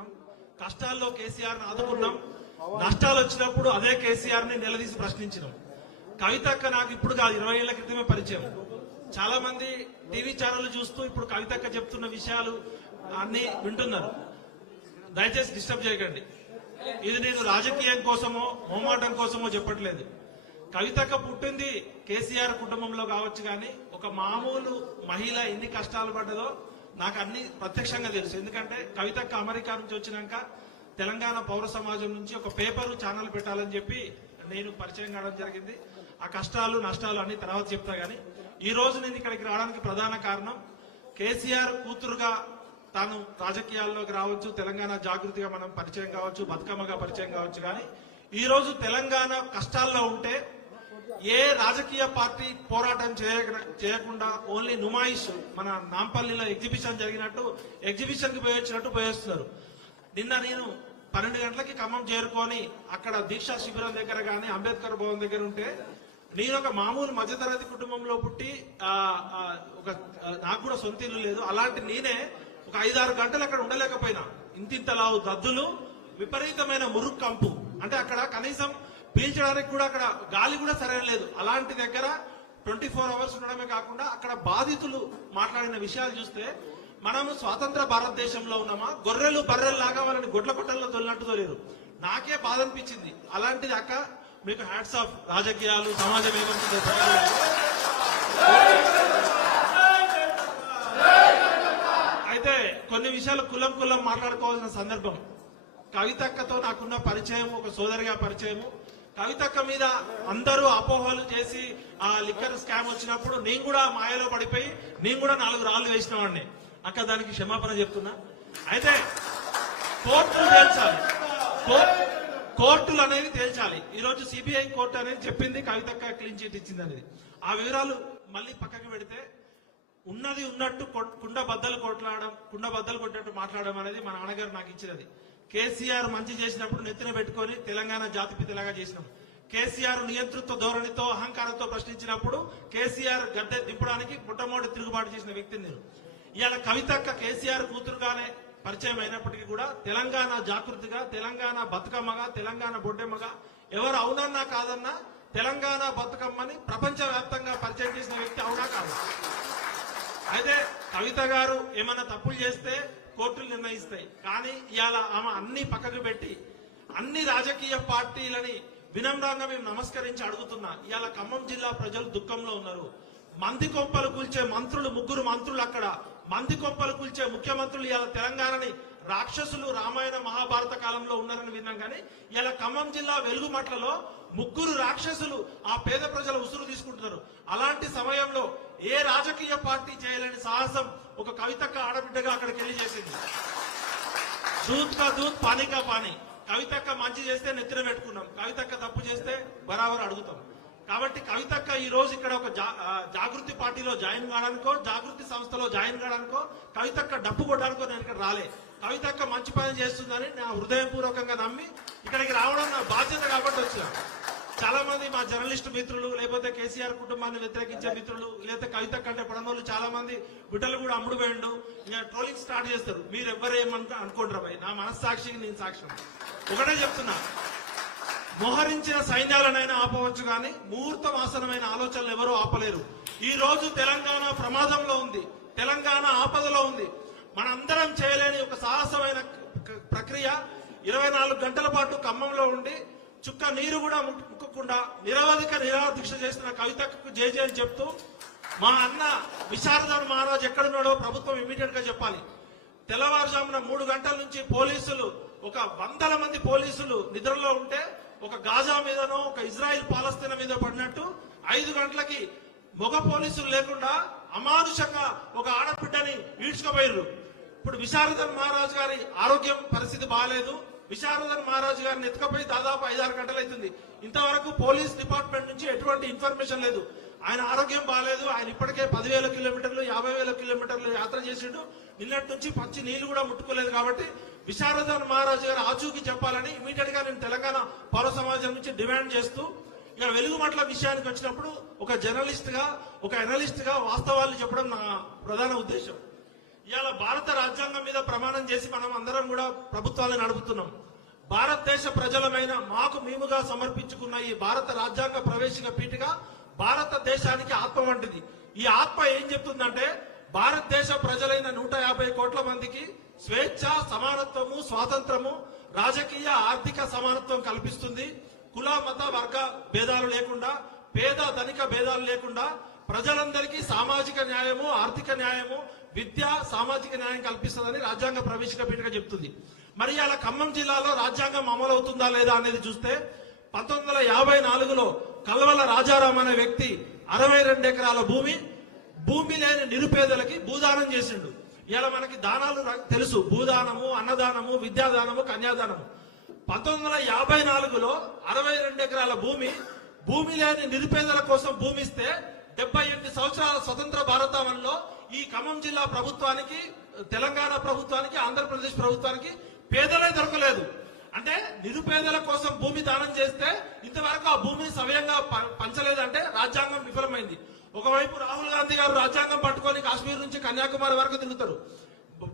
చేసుకున్నాం. కష్టాల్లో కేసీఆర్ని ఆదుకున్నాం, నష్టాలు వచ్చినప్పుడు అదే కేసీఆర్ని నిలదీసి ప్రశ్నించినాం. కవితక్క నాకు ఇప్పుడు కాదు 20 ఏళ్ల క్రితమే పరిచయం. చాలా మంది టీవీ ఛానళ్లు చూస్తూ ఇప్పుడు కవితక్క చెప్తున్న విషయాలు అన్ని వింటున్నారు. దయచేసి డిస్టర్బ్ చేయకండి. ఇది నేను రాజకీయం కోసమో మోమాటం కోసమో చెప్పట్లేదు. కవితక్క పుట్టింది కేసీఆర్ కుటుంబంలో కావచ్చు, కానీ ఒక మామూలు మహిళ ఎన్ని కష్టాలు పడ్డదో నాకు అన్ని ప్రత్యక్షంగా తెలుసు. ఎందుకంటే కవితక్క అమెరికా నుంచి వచ్చినాక తెలంగాణ పౌర సమాజం నుంచి ఒక పేపరు ఛానల్ పెట్టాలని చెప్పి నేను పరిచయం కావడం జరిగింది. ఆ కష్టాలు నష్టాలు అన్ని తర్వాత చెప్తా. గానీ ఈ రోజు నేను ఇక్కడికి రావడానికి ప్రధాన కారణం కేసీఆర్ కూతురుగా తాను రాజకీయాల్లోకి రావచ్చు, తెలంగాణ జాగృతిగా మనం పరిచయం కావచ్చు, బతుకమ్మగా పరిచయం కావచ్చు. కానీ ఈ రోజు తెలంగాణ కష్టాల్లో ఉంటే ఏ రాజకీయ పార్టీ పోరాటం చేయకుండా ఓన్లీ నుమాయిష్ మన నాంపల్లిలో ఎగ్జిబిషన్ జరిగినట్టు ఎగ్జిబిషన్ కి పోయొచ్చినట్టు పోయేస్తున్నారు. నిన్న నేను 12 గంటలకి ఖమ్మం చేరుకొని అక్కడ దీక్షా శిబిరం దగ్గర గానీ అంబేద్కర్ భవన్ దగ్గర ఉంటే నేను ఒక మామూలు మధ్యతరగతి కుటుంబంలో పుట్టి నాకు కూడా సొంత ఇల్లు లేదు. అలాంటి నేనే ఒక 5-6 గంటలు అక్కడ ఉండలేకపోయినా. ఇంతింతలావు దద్దులు, విపరీతమైన మురుగు కంపు, అంటే అక్కడ కనీసం పీల్చడానికి కూడా అక్కడ గాలి కూడా సరైన లేదు. అలాంటి దగ్గర 24 అవర్స్ ఉండడమే కాకుండా అక్కడ బాధితులు మాట్లాడిన విషయాలు చూస్తే మనము స్వాతంత్ర భారతదేశంలో ఉన్నామా, గొర్రెలు బర్రెలు లాగా వాళ్ళని గొడ్ల కొట్టల్లో తొలినట్టు తోలేరు. నాకే బాధ అనిపించింది. అలాంటిది అక్క మీకు హ్యాట్స్ ఆఫ్. రాజకీయాలు సమాజం ఏమనుకుంటే అయితే కొన్ని విషయాలు కులం మాట్లాడుకోవాల్సిన సందర్భం. కవితక్కతో నాకున్న పరిచయం ఒక సోదరిగా పరిచయము. కవితక్క మీద అందరూ అపోహలు చేసి ఆ లిక్కర్ స్కామ్ వచ్చినప్పుడు నేను కూడా మాయలో పడిపోయి నేను కూడా 4 రాళ్లు వేసిన వాడిని. అక్క దానికి క్షమాపణ చెప్తున్నా. అయితే కోర్టులు తేల్చాలి, కోర్టులు అనేది తేల్చాలి. ఈ రోజు సిబిఐ కోర్టు అనేది చెప్పింది కవితక్క క్లీన్ చిట్ ఇచ్చింది అనేది. ఆ వివరాలు మళ్ళీ పక్కకి పెడితే ఉన్నది ఉన్నట్టు కుండ బద్దలు కొట్టినట్టు మాట్లాడడం అనేది మా నాన్నగారు నాకు ఇచ్చినది. కేసీఆర్ మంచి చేసినప్పుడు నెత్తిన పెట్టుకొని తెలంగాణ జాతిపితలాగా చేసినాం. కేసీఆర్ నియంతృత్వ ధోరణితో అహంకారంతో ప్రశ్నించినప్పుడు కేసీఆర్ గద్దె దింపడానికి పుట్టమోడి తిరుగుబాటు చేసిన వ్యక్తిని నేను. ఇవాళ కవితక్క కేసీఆర్ కూతురుగానే పరిచయం అయినప్పటికీ కూడా తెలంగాణ జాగృతిగా, తెలంగాణ బతుకమ్మగా, తెలంగాణ బొడ్డెమ్మగా ఎవరు అవునన్నా కాదన్నా తెలంగాణ బతుకమ్మని ప్రపంచ వ్యాప్తంగా పరిచయం చేసిన వ్యక్తి అవునా కాదు. అయితే కవిత గారు ఏమన్నా తప్పులు చేస్తే కోర్టులు నిర్ణయిస్తాయి. కానీ ఇవాళ ఆమె అన్ని పక్కకు పెట్టి అన్ని రాజకీయ పార్టీలని వినమ్రంగా మేము నమస్కరించి అడుగుతున్నా. ఇవాళ ఖమ్మం జిల్లా ప్రజలు దుఃఖంలో ఉన్నారు. మంది కొంపలు కూల్చే మంత్రులు, 3 మంత్రులు అక్కడ మంది కొంపలు కూల్చే ముఖ్యమంత్రులు ఇవాళ తెలంగాణని రాక్షసులు రామాయణ మహాభారత కాలంలో ఉన్నారని విన్నాం. కానీ ఇలా ఖమ్మం జిల్లా వెలుగుమట్లలో 3 రాక్షసులు ఆ పేద ప్రజల ఉసురు తీసుకుంటున్నారు. అలాంటి సమయంలో ఏ రాజకీయ పార్టీ చేయలేని సాహసం ఒక కవితక్క ఆడబిడ్డగా అక్కడికి వెళ్ళి చేసింది. దూత్ కా దూత్, పానీ కా పానీ. కవితక్క మంచి చేస్తే నెత్తిన పెట్టుకున్నాం, కవితక్క తప్పు చేస్తే బరాబర్ అడుగుతాం. కాబట్టి కవితక్క ఈ రోజు ఇక్కడ ఒక జాగృతి పార్టీలో జాయిన్ కావడానికో, జాగృతి సంస్థలో జాయిన్ కావడానికో, కవితక్క డప్పు కొట్టడానికో నేను ఇక్కడ రాలే. కవితక్క మంచి పని చేస్తుందని నా హృదయపూర్వకంగా నమ్మి ఇక్కడికి రావడం నా బాధ్యత కాబట్టి వచ్చా. చాలా మంది మా జర్నలిస్ట్ మిత్రులు, లేకపోతే కేసీఆర్ కుటుంబాన్ని వ్యతిరేకించే మిత్రులు, లేకపోతే కవితక్క అంటే పడనోళ్ళు చాలా మంది బిడ్డలు కూడా అమ్ముడు పోయిండు ఇంకా ట్రోలింగ్ స్టార్ట్ చేస్తారు. మీరు ఎవరేమంటే అనుకుంటారా భయ్, నా మనస్సాక్షికి నేను సాక్ష్యం. ఒకటే చెప్తున్నా, మోహరించిన సైన్యాలనైనా ఆపవచ్చు కానీ ముహూర్త వాసనమైన ఆలోచనలు ఎవరూ ఆపలేరు. ఈ రోజు తెలంగాణ ప్రమాదంలో ఉంది, తెలంగాణ ఆపదలో ఉంది. మనందరం చేయలేని ఒక సాహసమైన ప్రక్రియ 24 గంటల పాటు ఖమ్మంలో ఉండి చుక్క నీరు కూడా ముక్కకుండా నిరవధిక నిరాదీక్ష చేసిన కవితకు జేజే అని చెప్తూ మా అన్న విశారదన్ మహారాజ్ ఎక్కడున్నాడో ప్రభుత్వం ఇమీడియట్ గా చెప్పాలి. తెల్లవారుజామున 3 గంటల నుంచి పోలీసులు, ఒక 100 మంది పోలీసులు నిద్రలో ఉంటే ఒక గాజా మీదనో ఒక ఇజ్రాయిల్ పాలస్తీనా మీద పడినట్టు 5 గంటలకి మగ పోలీసులు లేకుండా అమానుషంగా ఒక ఆడబిడ్డని ఈడ్చుకుపోయారు. ఇప్పుడు విశారదన్ మహారాజ్ గారి ఆరోగ్యం పరిస్థితి బాగాలేదు. విశారదన్ మహారాజ్ గారిని ఎత్తుకపోయి దాదాపు 5-6 గంటలు అవుతుంది. ఇంతవరకు పోలీస్ డిపార్ట్మెంట్ నుంచి ఎటువంటి ఇన్ఫర్మేషన్ లేదు. ఆయన ఆరోగ్యం బాగాలేదు. ఆయన ఇప్పటికే 10,000 కిలోమీటర్లు 50,000 కిలోమీటర్లు యాత్ర చేసిండు. నిన్నటి నుంచి పచ్చి నీళ్లు కూడా ముట్టుకోలేదు. కాబట్టి విశారదన్ మహారాజ్ గారు ఆచూకీ చెప్పాలని ఇమీడియట్ గా నేను తెలంగాణ పౌర సమాజం నుంచి డిమాండ్ చేస్తూ, ఇక వెలుగుమట్ల విషయానికి వచ్చినప్పుడు ఒక జర్నలిస్ట్ గా, ఒక అనలిస్ట్ గా వాస్తవాలు చెప్పడం నా ప్రధాన ఉద్దేశం. ఇవాళ భారత రాజ్యాంగం మీద ప్రమాణం చేసి మనం అందరం కూడా ప్రభుత్వాలను నడుపుతున్నాం. భారతదేశ ప్రజలమైన మాకు మేముగా సమర్పించుకున్న ఈ భారత రాజ్యాంగ ప్రవేశిక పీఠిక భారతదేశానికి ఆత్మ వంటిది. ఈ ఆత్మ ఏం చెప్తుందంటే భారతదేశ ప్రజలైన 150 కోట్ల మందికి స్వేచ్ఛ, సమానత్వము, స్వాతంత్రము, రాజకీయ ఆర్థిక సమానత్వం కల్పిస్తుంది. కుల మత వర్గ భేదాలు లేకుండా, పేద ధనిక భేదాలు లేకుండా ప్రజలందరికీ సామాజిక న్యాయము, ఆర్థిక న్యాయము, విద్య, సామాజిక న్యాయం కల్పిస్తుందని రాజ్యాంగ ప్రవేశిక పీఠిక చెప్తుంది. మరి అలా ఖమ్మం జిల్లాలో రాజ్యాంగం అమలు అవుతుందా లేదా అనేది చూస్తే 1954లో కల్వల రాజారాం అనే వ్యక్తి 62 ఎకరాల భూమి లేని నిరుపేదలకి భూదానం చేసిండు. ఇలా మనకి దానాలు తెలుసు, భూదానము, అన్నదానము, విద్యాదానము, కన్యాదానము. 1954లో 62 ఎకరాల భూమి లేని నిరుపేదల కోసం భూమి ఇస్తే 78 సంవత్సరాల స్వతంత్ర భారతావనంలో ఈ ఖమ్మం జిల్లా ప్రభుత్వానికి, తెలంగాణ ప్రభుత్వానికి, ఆంధ్రప్రదేశ్ ప్రభుత్వానికి పేదలే దొరకలేదు. అంటే నిరుపేదల కోసం భూమి దానం చేస్తే ఇంతవరకు ఆ భూమిని సవ్యంగా పంచలేదంటే రాజ్యాంగం విఫలమైంది. ఒకవైపు రాహుల్ గాంధీ గారు రాజ్యాంగం పట్టుకొని కాశ్మీర్ నుంచి కన్యాకుమారి వరకు తిరుగుతారు,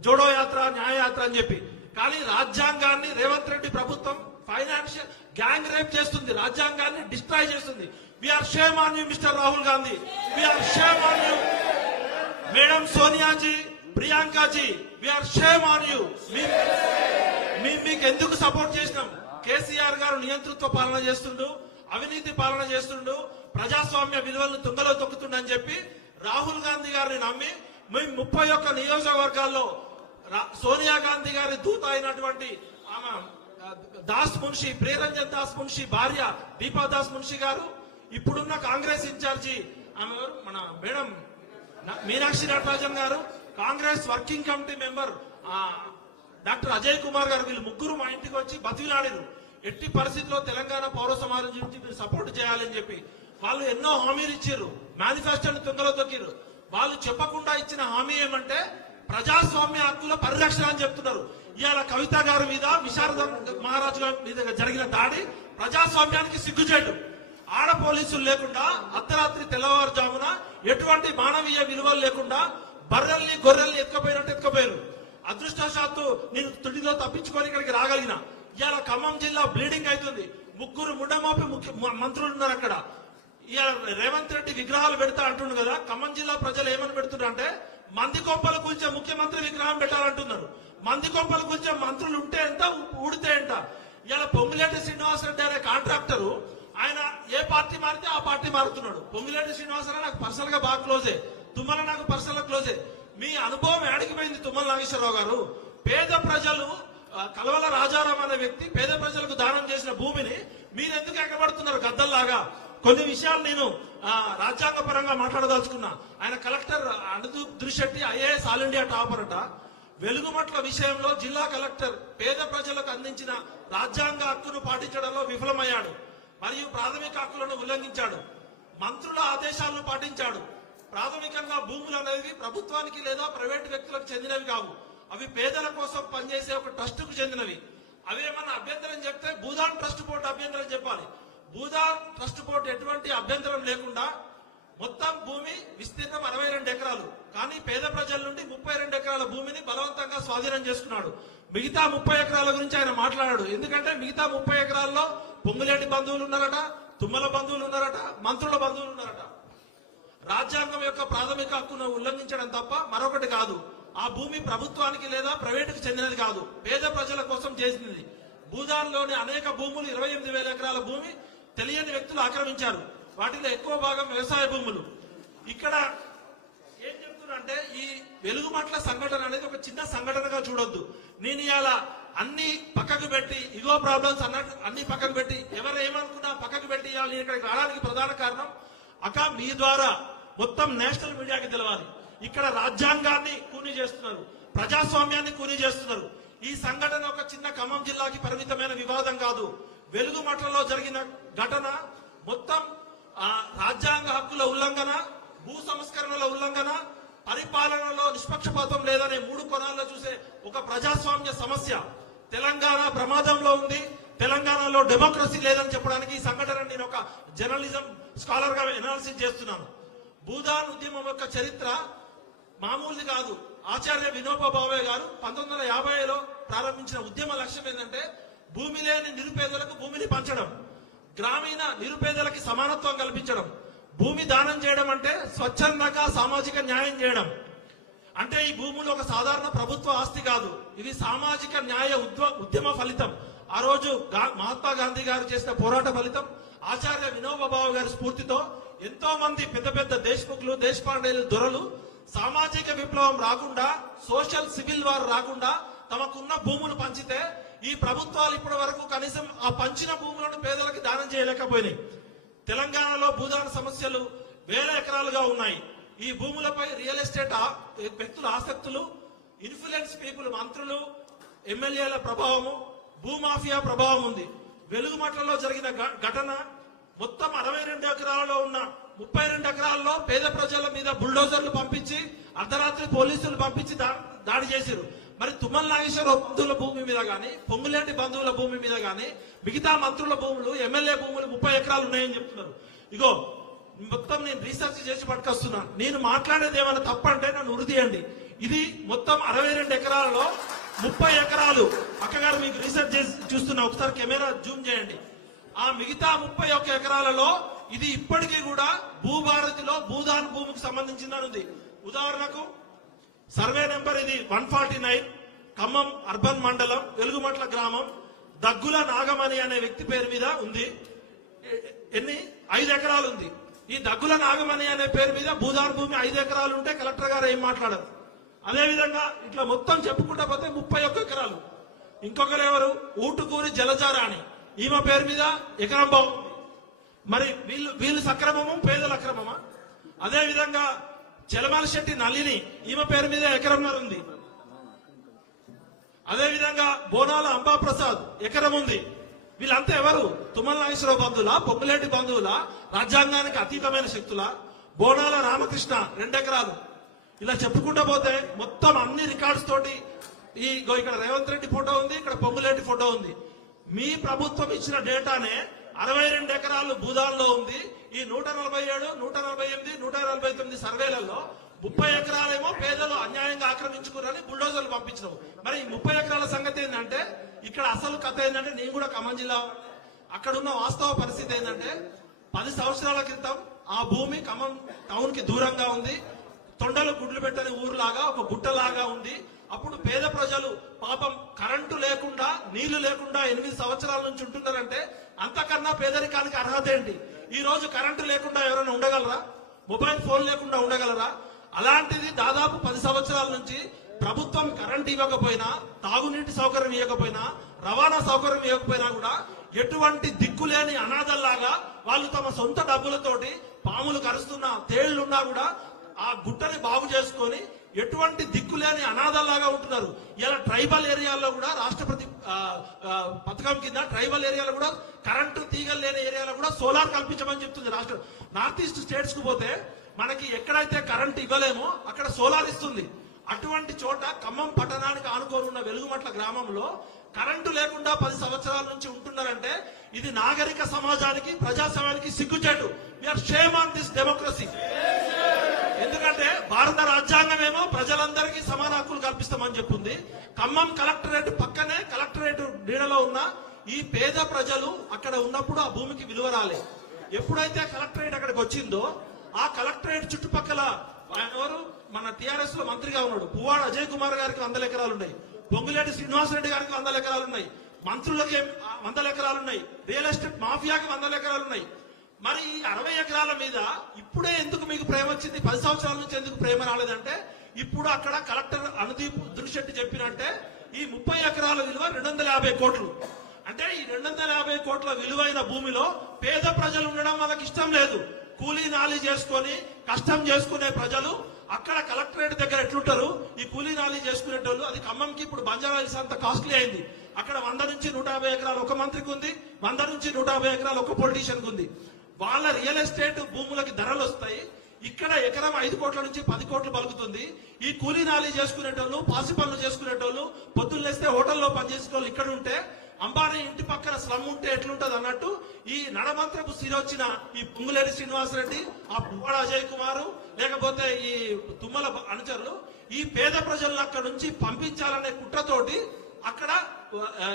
జోడో యాత్ర, న్యాయ యాత్ర అని చెప్పి. కానీ రాజ్యాంగాన్ని రేవంత్ రెడ్డి ప్రభుత్వం ఫైనాన్షియల్ గ్యాంగ్ రేప్ చేస్తుంది, రాజ్యాంగాన్ని డిస్ట్రాయ్ చేస్తుంది. We are shame on you mister Rahul Gandhi, we are shame on you madam Sonia ji, Priyanka ji, we are shame on you. మీకు ఎందుకు సపోర్ట్ చేసినాం? కేసీఆర్ గారు నియంతృత్వ పాలన చేస్తుండు, అవినీతి పాలన చేస్తుండు, ప్రజాస్వామ్య విలువలను తుంగలో తొక్కుతుండని చెప్పి రాహుల్ గాంధీ గారిని నమ్మి మేము 31 నియోజకవర్గాల్లో సోనియా గాంధీ గారి దూత అయినటువంటి దాస్ మున్షి, ప్రియరంజన్ దాస్ మున్షి భార్య దీపా దాస్ మున్షి గారు, ఇప్పుడున్న కాంగ్రెస్ ఇన్ఛార్జి ఆమె మన మేడం మీనాక్షి నటరాజన్ గారు, Congress working committee member doctor Ajay Kumar గారు, వీళ్ళు ముగ్గురు మా ఇంటికి వచ్చి బతిలాడారు. ఎట్టి పరిస్థితుల్లో తెలంగాణ పౌర సమాజం నుంచి మీరు సపోర్ట్ చేయాలని చెప్పి వాళ్ళు ఎన్నో హామీలు ఇచ్చారు, మేనిఫెస్టోని తుంగలో తొక్కిరు. వాళ్ళు చెప్పకుండా ఇచ్చిన హామీ ఏమంటే ప్రజాస్వామ్య హక్కుల పరిరక్షణ అని చెప్తున్నారు. ఇవాళ కవిత గారి మీద, విశారద మహారాజు మీద జరిగిన దాడి ప్రజాస్వామ్యానికి సిగ్గుచేటు. ఆడ పోలీసులు లేకుండా అర్ధరాత్రి తెల్లవారుజామున ఎటువంటి మానవీయ విలువలు లేకుండా బర్రెల్ని గొర్రెల్ని ఎత్తుకపోయారు. అదృష్టవశాత్తు నేను తుడిలో తప్పించుకొని ఇక్కడికి రాగలిగిన. ఇవాళ ఖమ్మం జిల్లా బ్లీడింగ్ అవుతుంది. 3 ముండమోపి మంత్రులు ఉన్నారు అక్కడ. ఇవాళ రేవంత్ రెడ్డి విగ్రహాలు పెడతా అంటుండు కదా, ఖమ్మం జిల్లా ప్రజలు ఏమని పెడుతున్నారు అంటే మంది కొంపలు కూల్చే ముఖ్యమంత్రి విగ్రహం పెట్టాలంటున్నారు. మంది కొంపలు కూల్చే మంత్రులు ఉంటే ఎంత, ఊడితే ఎంత. ఇవాళ పొంగులేటి శ్రీనివాసరెడ్డి అనే కాంట్రాక్టరు, ఆయన ఏ పార్టీ మారితే ఆ పార్టీ మారుతున్నాడు. పొంగులేటి శ్రీనివాసరెడ్డి నాకు పర్సనల్ గా బాగా క్లోజే, తుమ్మల నాకు పర్సనల్ గా క్లోజే. మీ అనుభవం ఏడికిపోయింది తుమ్మల నాగేశ్వరరావు గారు? పేద ప్రజలు, కల్వల రాజారాం అనే వ్యక్తి పేద ప్రజలకు దానం చేసిన భూమిని మీరు ఎందుకు ఎక్కబడుతున్నారు గద్దల్లాగా? కొన్ని విషయాలు నేను రాజ్యాంగ పరంగా మాట్లాడదలుచుకున్నా. ఆయన collector Anudeep Durishetti IAS all India topper అట. వెలుగుమట్ల విషయంలో జిల్లా కలెక్టర్ పేద ప్రజలకు అందించిన రాజ్యాంగ హక్కును పాటించడంలో విఫలమయ్యాడు మరియు ప్రాథమిక హక్కులను ఉల్లంఘించాడు. మంత్రుల ఆదేశాలను పాటించాడు. ప్రాథమికంగా భూములు అనేవి ప్రభుత్వానికి లేదా ప్రైవేటు వ్యక్తులకు చెందినవి కావు. అవి పేదల కోసం పనిచేసే ఒక ట్రస్ట్ కు చెందినవి. అవి ఏమన్నా అభ్యంతరం చెప్తే భూదాన్ ట్రస్ట్ బోర్డు అభ్యంతరం చెప్పాలి. భూదాన్ ట్రస్ట్ బోర్డు ఎటువంటి అభ్యంతరం లేకుండా మొత్తం భూమి విస్తీర్ణం 62 ఎకరాలు, కానీ పేద ప్రజల నుండి 32 ఎకరాల భూమిని బలవంతంగా స్వాధీనం చేసుకున్నాడు. మిగతా 30 ఎకరాల గురించి ఆయన మాట్లాడాడు. ఎందుకంటే మిగతా 30 ఎకరాల్లో పొంగులేటి బంధువులు ఉన్నారట, తుమ్మల బంధువులు ఉన్నారట, మంత్రుల బంధువులు ఉన్నారట. రాజ్యాంగం యొక్క ప్రాథమిక హక్కును ఉల్లంఘించడం తప్ప మరొకటి కాదు. ఆ భూమి ప్రభుత్వానికి లేదా ప్రైవేటుకు చెందినది కాదు, పేద ప్రజల కోసం చేసినది. భూదాన్లోని అనేక భూములు 28,000 ఎకరాల భూమి తెలియని వ్యక్తులు ఆక్రమించారు. వాటిలో ఎక్కువ భాగం వ్యవసాయ భూములు. ఇక్కడ ఏం చెప్తున్నంటే ఈ వెలుగుమట్ల సంఘటన అనేది ఒక చిన్న సంఘటనగా చూడొద్దు. నేను ఇవాళ అన్ని పక్కకు పెట్టి, ఇగో ప్రాబ్లమ్స్ అన్నట్టు అన్ని పక్కకు పెట్టి, ఎవరు ఏమనుకున్నా పక్కకు పెట్టి ఇవాళ నేను ఇక్కడికి రావడానికి ప్రధాన కారణం మీ ద్వారా మొత్తం నేషనల్ మీడియాకి తెలవాలి. ఇక్కడ రాజ్యాంగాన్ని కూని చేస్తున్నారు, ప్రజాస్వామ్యాన్ని కూని చేస్తున్నారు. ఈ సంఘటన ఒక చిన్న ఖమ్మం జిల్లాకి పరిమితమైన వివాదం కాదు. వెలుగుమట్లలో జరిగిన ఘటన మొత్తం రాజ్యాంగ హక్కుల ఉల్లంఘన, భూ సంస్కరణల ఉల్లంఘన, పరిపాలనలో నిష్పక్షపాతం లేదనే 3 కోణాల్లో చూసే ఒక ప్రజాస్వామ్య సమస్య. తెలంగాణ ప్రమాదంలో ఉంది, తెలంగాణలో డెమోక్రసీ లేదని చెప్పడానికి ఈ సంఘటన నేను ఒక జర్నలిజం స్కాలర్ గా ఎనాలిసిస్ చేస్తున్నాను. భూదాన్ ఉద్యమం యొక్క చరిత్ర మామూలుది కాదు. ఆచార్య వినోబా భావే గారు 1950లో ప్రారంభించిన ఉద్యమ లక్ష్యం ఏంటంటే భూమి లేని నిరుపేదలకు భూమిని పంచడం, గ్రామీణ నిరుపేదలకి సమానత్వం కల్పించడం. భూమి దానం చేయడం అంటే స్వచ్ఛందంగా సామాజిక న్యాయం చేయడం. అంటే ఈ భూములు ఒక సాధారణ ప్రభుత్వ ఆస్తి కాదు, ఇది సామాజిక న్యాయ ఉద్యమ ఫలితం. ఆ రోజు మహాత్మా గాంధీ గారు చేసిన పోరాట ఫలితం. ఆచార్య వినోబా భావే గారి స్ఫూర్తితో ఎంతో మంది పెద్ద పెద్ద దేశముఖులు, దేశపాండేలు, దొరలు సామాజిక విప్లవం రాకుండా, సోషల్ సివిల్ వార్ రాకుండా తమకున్న భూములు పంచితే ఈ ప్రభుత్వాలు ఇప్పటి వరకు కనీసం ఆ పంచిన భూములను పేదలకు దానం చేయలేకపోయినాయి. తెలంగాణలో భూదాన సమస్యలు వేల ఎకరాలుగా ఉన్నాయి. ఈ భూములపై రియల్ ఎస్టేట్ వ్యక్తుల ఆసక్తులు, ఇన్ఫ్లుయెన్స్ పీపుల్, మంత్రులు, ఎమ్మెల్యేల ప్రభావము, భూమాఫియా ప్రభావం ఉంది. వెలుగుమట్లలో జరిగిన ఘటన మొత్తం 62 ఎకరాలలో ఉన్న 32 ఎకరాల్లో పేద ప్రజల మీద బుల్డోజర్లు పంపించి అర్ధరాత్రి పోలీసులు పంపించి దాడి చేశారు. మరి తుమ్మల నాగేశ్వర బంధువుల భూమి మీద గాని, పొంగులేటి బంధువుల భూమి మీద గాని, మిగతా మంత్రుల భూములు, ఎమ్మెల్యే భూములు 30 ఎకరాలు ఉన్నాయని చెప్తున్నారు. ఇగో మొత్తం నేను రీసెర్చ్ చేసి పట్టుకొస్తున్నాను. నేను మాట్లాడేది ఏమైనా తప్పంటే నన్ను ఉరిదీయండి. ఇది మొత్తం 62 ఎకరాలలో 30 ఎకరాలు. అక్కగారు మీకు రీసెర్చ్ చేసి చూస్తున్నా, ఒకసారి కెమెరా జూమ్ చేయండి. ఆ మిగతా 31 ఎకరాలలో ఇది ఇప్పటికీ కూడా భూభారతిలో భూదాన్ భూమికి సంబంధించిందని ఉంది. ఉదాహరణకు సర్వే నెంబర్ ఇది 149, ఖమ్మం అర్బన్ మండలం, వెలుగుమట్ల గ్రామం, దగ్గుల నాగమణి అనే వ్యక్తి పేరు మీద ఉంది. 5 ఎకరాలు ఉంది. ఈ దగ్గుల నాగమణి అనే పేరు మీద భూదాన్ భూమి 5 ఎకరాలు ఉంటే కలెక్టర్ గారు ఏం మాట్లాడరు. అదేవిధంగా ఇట్లా మొత్తం చెప్పుకుంటా పోతే 31 ఎకరాలు. ఇంకొకరు ఎవరు, ఊటుకూరి జలజారాణి, ఈమె పేరు మీద ఎకరం బాగుంది. మరి వీళ్ళు సక్రమము, పేదల అక్రమమా? అదే విధంగా చెలమల శెట్టి నళిని, ఈమె పేరు మీద ఎకరంన్నర ఉంది. అదే విధంగా బోనాల అంబాప్రసాద్ ఎకరం ఉంది. వీళ్ళంతా ఎవరు? తుమ్మల నాగేశ్వరరావు బంధువుల, పొంగులేటి బంధువుల, రాజ్యాంగానికి అతీతమైన శక్తుల? బోనాల రామకృష్ణ 2 ఎకరాలు. ఇలా చెప్పుకుంటూ పోతే మొత్తం అన్ని రికార్డ్స్ తోటి ఇక్కడ రేవంత్ రెడ్డి ఫోటో ఉంది, ఇక్కడ పొంగులేటి ఫోటో ఉంది. మీ ప్రభుత్వం ఇచ్చిన డేటానే 62 ఎకరాలు భూదాన్లో ఉంది. ఈ 147, 148, 149 సర్వేలలో 30 ఎకరాలేమో పేదలు అన్యాయంగా ఆక్రమించుకున్నారని బుల్డోజర్లు పంపించినావు. మరి ఈ 30 ఎకరాల సంగతి ఏంటంటే, ఇక్కడ అసలు కథ ఏంటంటే, నేను కూడా ఖమ్మం జిల్లా, అక్కడ ఉన్న వాస్తవ పరిస్థితి ఏంటంటే 10 సంవత్సరాల క్రితం ఆ భూమి ఖమ్మం టౌన్ కి దూరంగా ఉంది. తొండలు గుడ్లు పెట్టని ఊరులాగా, ఒక గుట్టలాగా ఉంది. అప్పుడు పేద ప్రజలు పాపం కరెంటు లేకుండా, నీళ్లు లేకుండా 8 సంవత్సరాల నుంచి ఉంటున్నారంటే అంతకన్నా పేదరికానికి అర్హత ఏంటి? ఈ రోజు కరెంటు లేకుండా ఎవరైనా ఉండగలరా? మొబైల్ ఫోన్ లేకుండా ఉండగలరా? అలాంటిది దాదాపు 10 సంవత్సరాల నుంచి ప్రభుత్వం కరెంట్ ఇవ్వకపోయినా, తాగునీటి సౌకర్యం ఇవ్వకపోయినా, రవాణా సౌకర్యం ఇవ్వకపోయినా కూడా ఎటువంటి దిక్కులేని అనాథల్లాగా వాళ్ళు తమ సొంత డబ్బులతోటి పాములు కరుస్తున్నా, తేళ్లున్నా కూడా ఆ గుట్టని బాగు చేసుకొని ఎటువంటి దిక్కులేని అనాథల్లాగా ఉంటున్నారు. ఇలా ట్రైబల్ ఏరియాల్లో కూడా రాష్ట్రపతి పథకం కింద ట్రైబల్ ఏరియాలో కూడా కరెంటు తీగలు లేని ఏరియాలో కూడా సోలార్ కల్పించమని చెప్తుంది రాష్ట్రం. నార్త్ ఈస్ట్ స్టేట్స్ కు పోతే మనకి ఎక్కడైతే కరెంట్ ఇవ్వలేమో అక్కడ సోలార్ ఇస్తుంది. అటువంటి చోట ఖమ్మం పట్టణానికి ఆనుకొని ఉన్న వెలుగుమట్ల గ్రామంలో కరెంటు లేకుండా 10 సంవత్సరాల నుంచి ఉంటున్నారంటే ఇది నాగరిక సమాజానికి, ప్రజాస్వామ్యానికి సిగ్గుచేటు. We are shame on this democracy. ఎందుకంటే భారత రాజ్యాంగం ఏమో ప్రజలందరికీ సమాన హక్కులు కల్పిస్తామని చెప్తుంది. ఖమ్మం కలెక్టరేట్ పక్కనే, కలెక్టరేట్ నీడలో ఉన్న ఈ పేద ప్రజలు అక్కడ ఉన్నప్పుడు ఆ భూమికి విలువ రాలే. ఎప్పుడైతే కలెక్టరేట్ అక్కడికి వచ్చిందో ఆ కలెక్టరేట్ చుట్టుపక్కల ఎవరు, మన టిఆర్ఎస్ లో మంత్రిగా ఉన్నాడు పువ్వాడ అజయ్ కుమార్ గారికి 100 ఎకరాలు ఉన్నాయి, పొంగులేటి శ్రీనివాసరెడ్డి గారికి 100 ఎకరాలు ఉన్నాయి, మంత్రులకి 100 ఎకరాలు ఉన్నాయి, రియల్ ఎస్టేట్ మాఫియాకి 100 ఎకరాలు ఉన్నాయి. మరి ఈ 60 ఎకరాల మీద ఇప్పుడే ఎందుకు మీకు ప్రేమ వచ్చింది? 10 సంవత్సరాల నుంచి ఎందుకు ప్రేమ రాలేదంటే, ఇప్పుడు అక్కడ కలెక్టర్ అనుదీప్ దురిశెట్టి చెప్పినట్టే ఈ 30 ఎకరాల విలువ 250 కోట్లు. అంటే ఈ 250 కోట్ల విలువైన భూమిలో పేద ప్రజలు ఉండడం వాళ్ళకి ఇష్టం లేదు. కూలీ నాలి చేసుకొని కష్టం చేసుకునే ప్రజలు అక్కడ కలెక్టరేట్ దగ్గర ఎట్లుంటారు? ఈ కూలీ నాలి చేసుకునేటోళ్ళు. అది ఖమ్మంకి ఇప్పుడు బంజారా హిల్స్ అంత కాస్ట్లీ అయింది. అక్కడ 100 నుంచి 150 ఎకరాలు ఒక మంత్రికి ఉంది, 100 నుంచి 150 ఎకరాలు ఒక పొలిటీషియన్ కి ఉంది. వాళ్ళ రియల్ ఎస్టేట్ భూములకి ధరలు వస్తాయి. ఇక్కడ ఎకరం 5 కోట్ల నుంచి 10 కోట్లు పలుకుతుంది. ఈ కూలీ నాలి చేసుకునేటోళ్ళు, పాసి పనులు చేసుకునేటోళ్ళు, పొద్దున్న లేస్తే హోటల్లో పనిచేసేటోళ్ళు ఇక్కడ ఉంటే అంబానీ ఇంటి పక్కన స్లమ్ ఉంటే ఎట్లుంటది అన్నట్టు ఈ నడమంత్రపు స్థిరొచ్చిన ఈ పొంగులేటి శ్రీనివాసరెడ్డి, ఆ పువ్వాడ అజయ్ కుమార్, లేకపోతే ఈ తుమ్మల అనుచరులు ఈ పేద ప్రజలను అక్కడ నుంచి పంపించాలనే కుట్రతోటి అక్కడ